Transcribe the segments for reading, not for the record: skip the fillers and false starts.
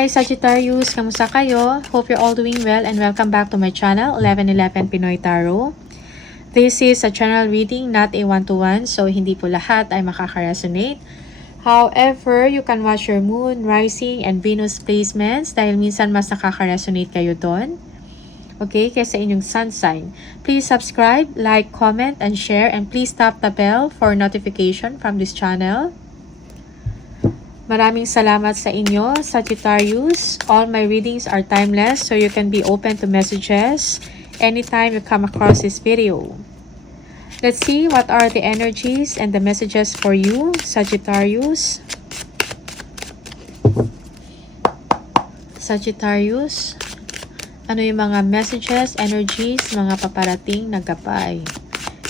Hi Sagittarius, kamusta kayo? Hope you're all doing well and welcome back to my channel, 1111 Pinoy Tarot. This is a general reading, not a one-to-one, so hindi po lahat ay makaka-resonate. However, you can watch your moon, rising, and Venus placements dahil minsan mas nakaka-resonate kayo doon. Okay, kaysa inyong sun sign. Please subscribe, like, comment, and share, and please tap the bell for notification from this channel. Maraming salamat sa inyo, Sagittarius. All my readings are timeless, so you can be open to messages anytime you come across this video. Let's see what are the energies and the messages for you, Sagittarius. Sagittarius, ano yung mga messages, energies, mga paparating na gabay?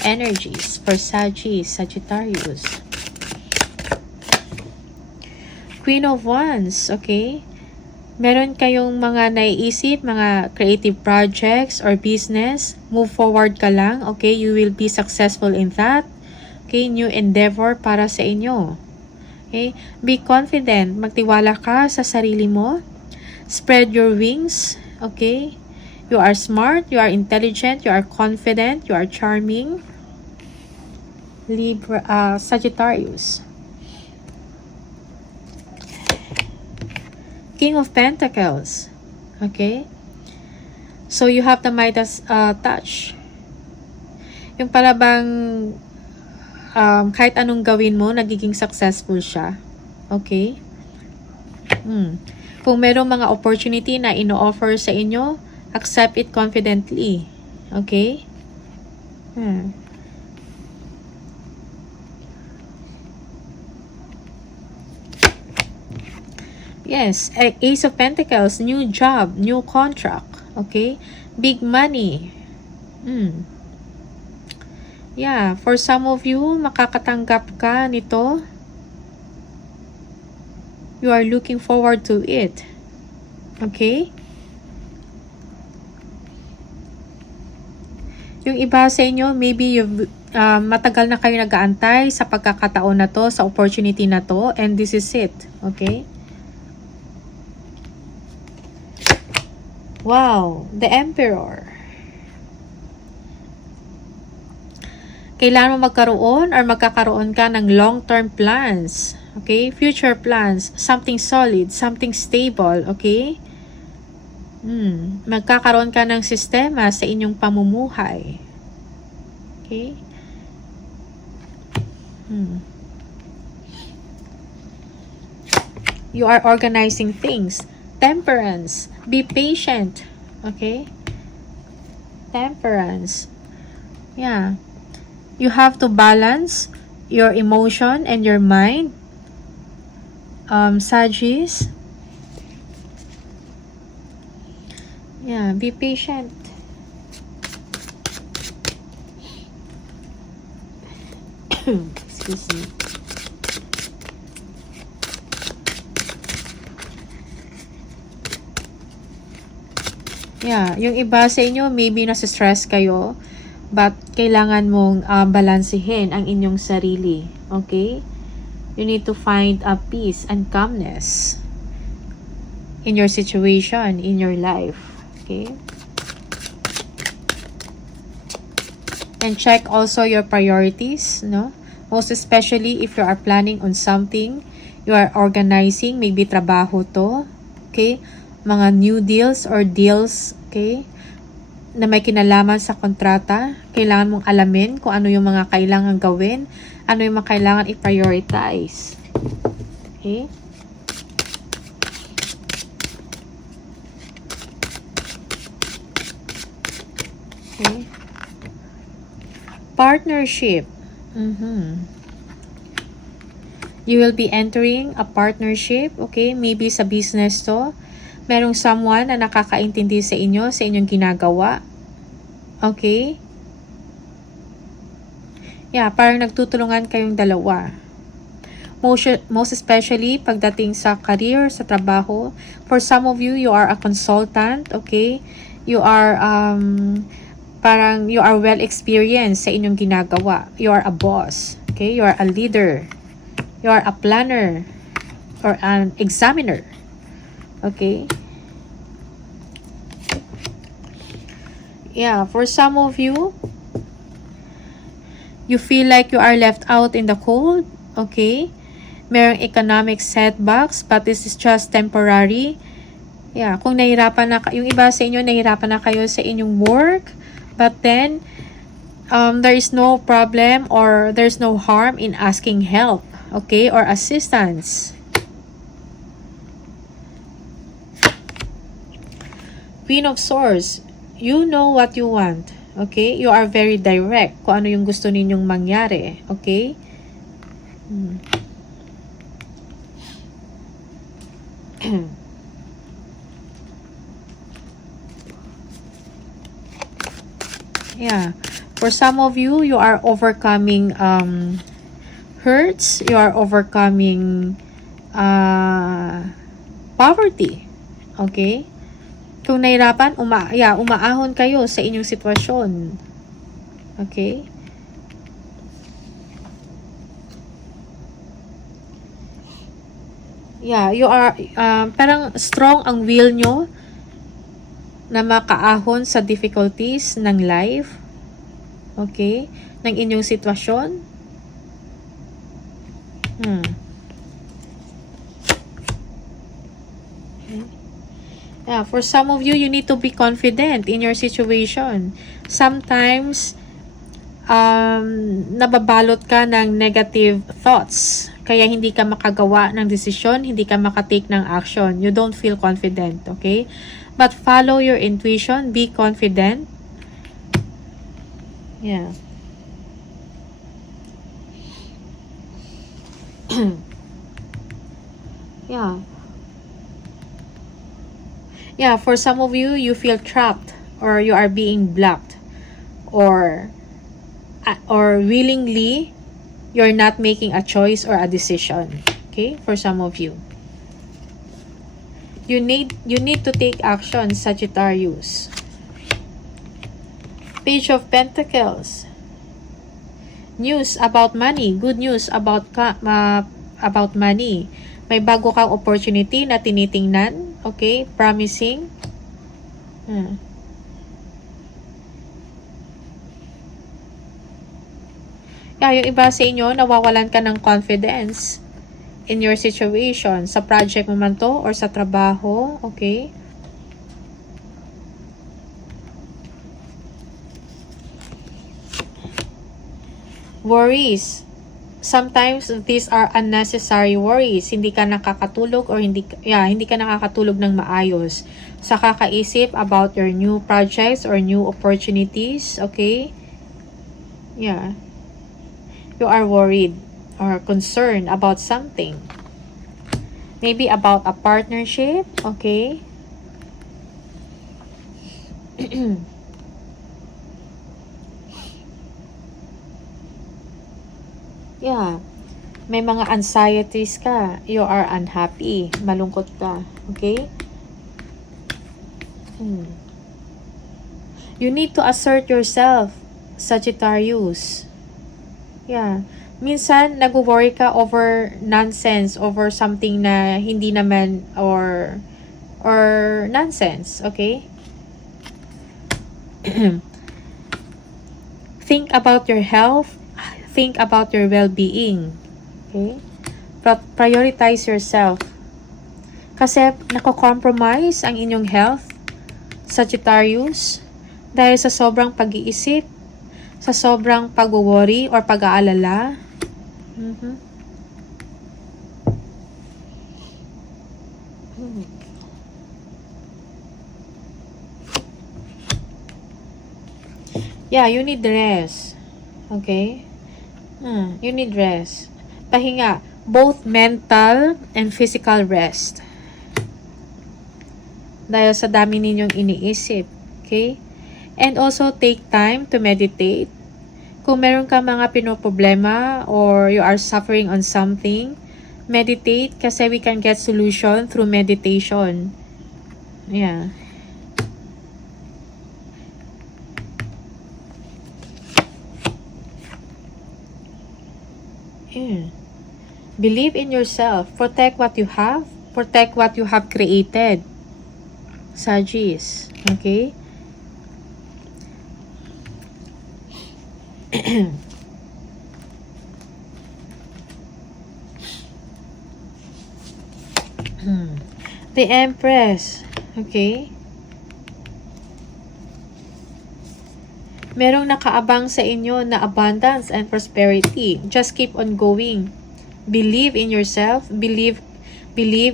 Energies for Sagittarius. Queen of Wands, okay? Meron kayong mga naiisip, mga creative projects or business. Move forward ka lang, okay? You will be successful in that. Okay? New endeavor para sa inyo. Okay? Be confident. Magtiwala ka sa sarili mo. Spread your wings, okay? You are smart, you are intelligent, you are confident, you are charming. Sagittarius. King of Pentacles. Okay? So, you have the Midas touch. Yung pala bang kahit anong gawin mo, nagiging successful siya. Okay? Kung merong mga opportunity na ino-offer sa inyo, accept it confidently. Okay? Yes, Ace of Pentacles, new job, new contract, okay? Big money. Yeah, for some of you, makakatanggap ka nito. You are looking forward to it. Okay? Yung iba sa inyo, maybe matagal na kayo nag-aantay sa pagkakataon na to, sa opportunity na to, and this is it. Okay? Wow, the Emperor. Kailangan mo magkaroon or magkakaroon ka ng long-term plans. Okay? Future plans. Something solid, something stable. Okay? Magkakaroon ka ng sistema sa inyong pamumuhay. Okay? You are organizing things. Temperance. Be patient. Okay? Temperance. Yeah. You have to balance your emotion and your mind. Sagittarius. Yeah, be patient. Excuse me. Yeah, yung iba sa inyo, maybe nasa-stress kayo, but kailangan mong balansehin ang inyong sarili. Okay? You need to find a peace and calmness in your situation, in your life. Okay? And check also your priorities, no? Most especially if you are planning on something, you are organizing, maybe trabaho to, okay? Mga new deals or deals, okay, na may kinalaman sa kontrata, kailangan mong alamin kung ano yung mga kailangan gawin, ano yung mga kailangan i-prioritize. Okay? Okay. Partnership. You will be entering a partnership, okay, maybe sa business to. Merong someone na nakakaintindi sa inyo, sa inyong ginagawa. Okay? Yeah, parang nagtutulungan kayong dalawa. Most especially, pagdating sa career, sa trabaho. For some of you, you are a consultant, okay? You are, parang you are well experienced sa inyong ginagawa. You are a boss, okay? You are a leader. You are a planner or an examiner. Okay? Yeah, for some of you, you feel like you are left out in the cold. Okay? Merong economic setbacks, but this is just temporary. Yeah, kung nahirapan na, yung iba sa inyo, nahirapan na kayo sa inyong work, but then, there is no problem or there's no harm in asking help, okay, or assistance. Queen of Swords, you know what you want, okay? You are very direct kung ano yung gusto ninyong mangyari, okay? Yeah. For some of you, you are overcoming hurts. You are overcoming poverty. Okay? Kung nahirapan, umaahon kayo sa inyong sitwasyon. Okay? Yeah, you are, parang strong ang will nyo na makaahon sa difficulties ng life. Okay? Ng inyong sitwasyon. Okay. Yeah, for some of you, you need to be confident in your situation. Sometimes, nababalot ka ng negative thoughts. Kaya hindi ka makagawa ng desisyon, hindi ka makatake ng action. You don't feel confident, okay? But follow your intuition, be confident. Yeah. Yeah. Yeah, for some of you, you feel trapped or you are being blocked or willingly you're not making a choice or a decision. Okay? For some of you. You need to take action, Sagittarius. Page of Pentacles. News about money. Good news about money. May bago kang opportunity na tinitingnan. Okay? Promising. Yeah, yung iba sa inyo, nawawalan ka ng confidence in your situation. Sa project mo man to or sa trabaho. Okay? Worries. Sometimes these are unnecessary worries. Hindi ka nakakatulog or hindi ka nakakatulog ng maayos. Sa kakaisip about your new projects or new opportunities, okay? Yeah. You are worried or concerned about something. Maybe about a partnership, okay? Yeah. May mga anxieties ka. You are unhappy. Malungkot ka. Okay? You need to assert yourself, Sagittarius. Yeah. Minsan, nag-worry ka over nonsense, over something na hindi naman, or nonsense. Okay? Think about your health. Think about your well-being. Okay? Prioritize yourself. Kasi nako-compromise ang inyong health, Sagittarius, dahil sa sobrang pag-iisip, sa sobrang pag-worry or pag-aalala. Yeah, you need rest. Okay? You need rest. Pahinga. Both mental and physical rest. Dahil sa dami ninyong iniisip. Okay? And also, take time to meditate. Kung meron ka mga pinoproblema or you are suffering on something, meditate kasi we can get solution through meditation. Yeah. Believe in yourself. Protect what you have. protect what you have created. Sagittarius. Okay? The Empress. Okay? Merong nakaabang sa inyo na abundance and prosperity. Just keep on going. Believe in yourself. Believe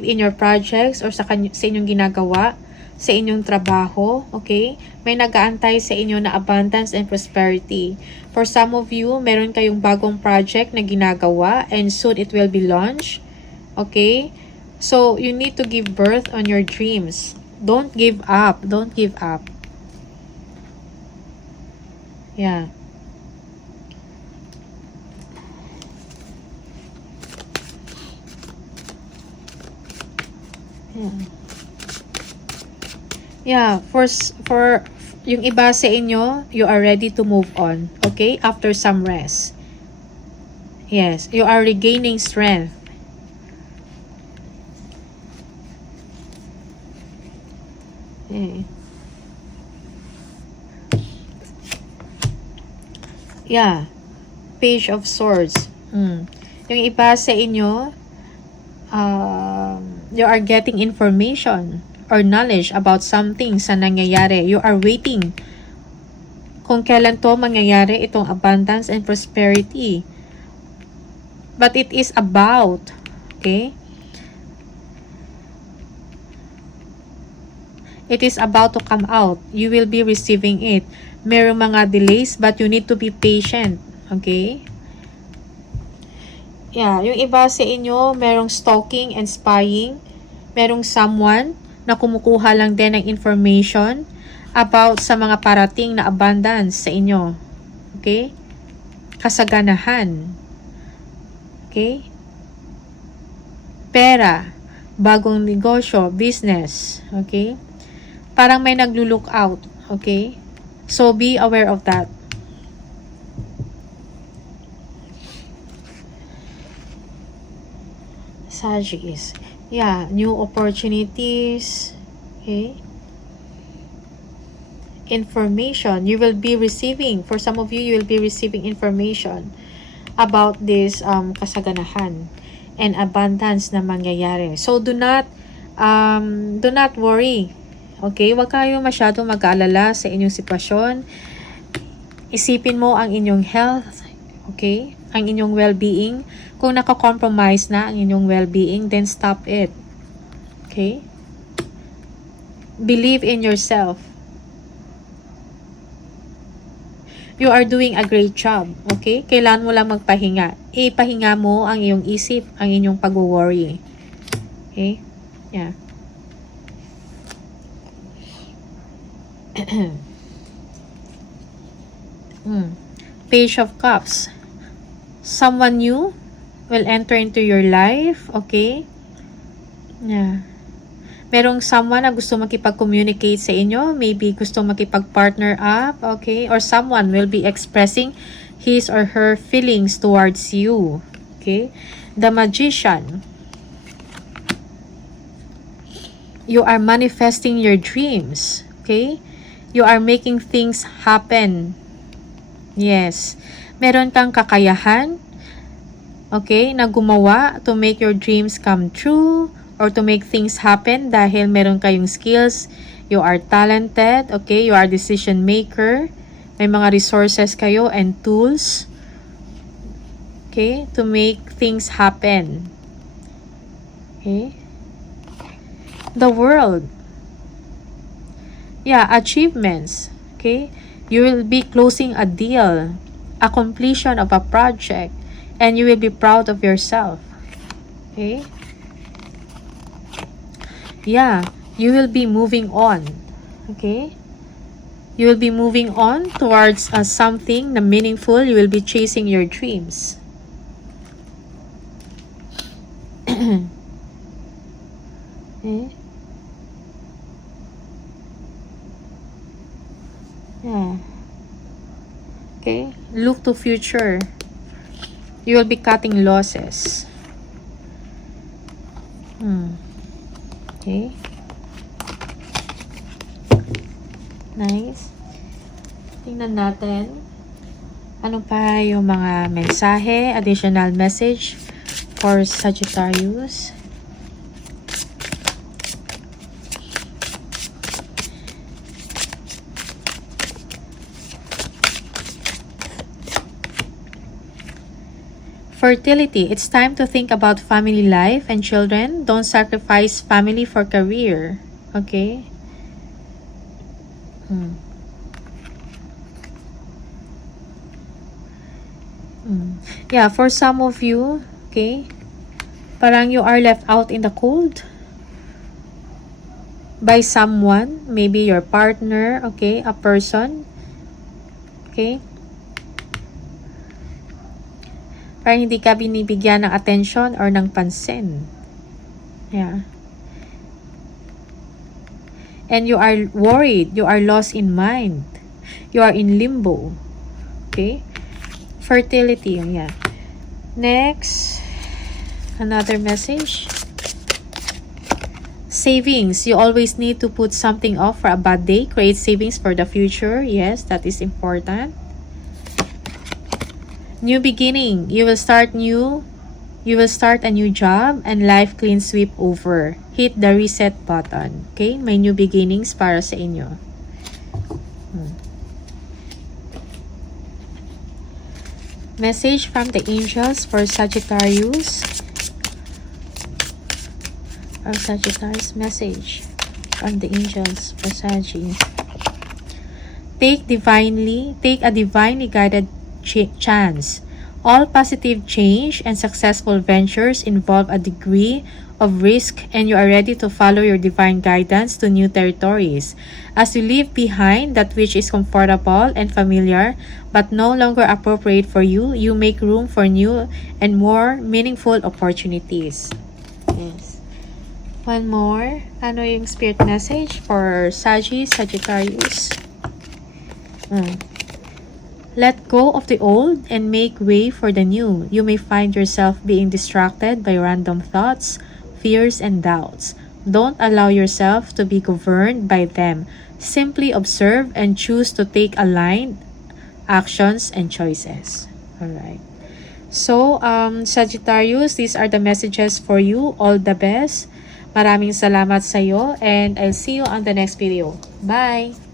in your projects or sa inyong ginagawa, sa inyong trabaho. Okay? May nag-aantay sa inyo na abundance and prosperity. For some of you, meron kayong bagong project na ginagawa and soon it will be launched. Okay? So, you need to give birth on your dreams. Don't give up. Don't give up. Yeah. Yeah, for yung iba sa inyo, you are ready to move on, okay? After some rest. Yes, you are regaining strength. Okay. Yeah, Page of Swords. Yung iba sa inyo, you are getting information or knowledge about something sa nangyayari. You are waiting kung kailan to mangyayari, itong abundance and prosperity. But it is about, okay? It is about to come out. You will be receiving it. Merong mga delays, but you need to be patient. Okay? Yeah, yung iba sa inyo, merong stalking and spying. Merong someone na kumukuha lang din ng information about sa mga parating na abundance sa inyo. Okay? Kasaganahan. Okay? Pera, bagong negosyo, business. Okay? Parang may naglo-look out. Okay? So, be aware of that. Sagittarius. Yeah, new opportunities. Okay? Information. You will be receiving, for some of you, you will be receiving information about this kasaganahan and abundance na mangyayari. So, do not worry. Okay? Huwag kayo masyadong mag-aalala sa inyong sitwasyon. Isipin mo ang inyong health. Okay? Ang inyong well-being. Kung naka-compromise na ang inyong well-being, then stop it. Okay? Believe in yourself. You are doing a great job. Okay? Kailangan mo lang magpahinga. Ipahinga mo ang iyong isip, ang inyong pag-worry. Okay? Yeah. Page of Cups. Someone new will enter into your life. Okay? Yeah. Merong someone na gusto makipag-communicate sa inyo. Maybe gusto makipag-partner up. Okay? Or someone will be expressing his or her feelings towards you. Okay? The Magician. You are manifesting your dreams. Okay? You are making things happen. Yes. Meron kang kakayahan, okay, na gumawa to make your dreams come true or to make things happen dahil meron kayong skills. You are talented, okay, you are decision maker. May mga resources kayo and tools, okay, to make things happen. Okay. The World. Yeah, achievements. Okay. You will be closing a deal, a completion of a project, and you will be proud of yourself. Okay. Yeah, you will be moving on. Okay. You will be moving on towards something na meaningful. You will be chasing your dreams. Okay. Yeah. Okay. Look to future. You will be cutting losses. Okay. Nice. Tingnan natin. Ano pa yung mga mensahe, additional message for Sagittarius? Fertility. It's time to think about family life and children. Don't sacrifice family for career. Okay? Yeah, for some of you, okay, parang you are left out in the cold by someone, maybe your partner, okay, a person, okay? Parang hindi ka binibigyan ng attention or ng pansin. Yeah. And you are worried, you are lost in mind, you are in limbo, okay? Fertility, yeah. Next, another message. Savings. You always need to put something off for a bad day. Create savings for the future. Yes, that is important. New beginning. You will start a new job and life clean sweep over. Hit the reset button. Okay? May new beginnings para sa inyo. Message from the angels for Sagittarius. Or Sagittarius message from the angels for Sagittarius. Take a divinely guided chance. All positive change and successful ventures involve a degree of risk, and you are ready to follow your divine guidance to new territories. As you leave behind that which is comfortable and familiar but no longer appropriate for you, you make room for new and more meaningful opportunities. Yes. One more. Ano yung spirit message for Sagittarius? Let go of the old and make way for the new. You may find yourself being distracted by random thoughts, fears, and doubts. Don't allow yourself to be governed by them. Simply observe and choose to take aligned actions and choices. Alright. So, Sagittarius, these are the messages for you. All the best. Maraming salamat sa iyo, and I'll see you on the next video. Bye!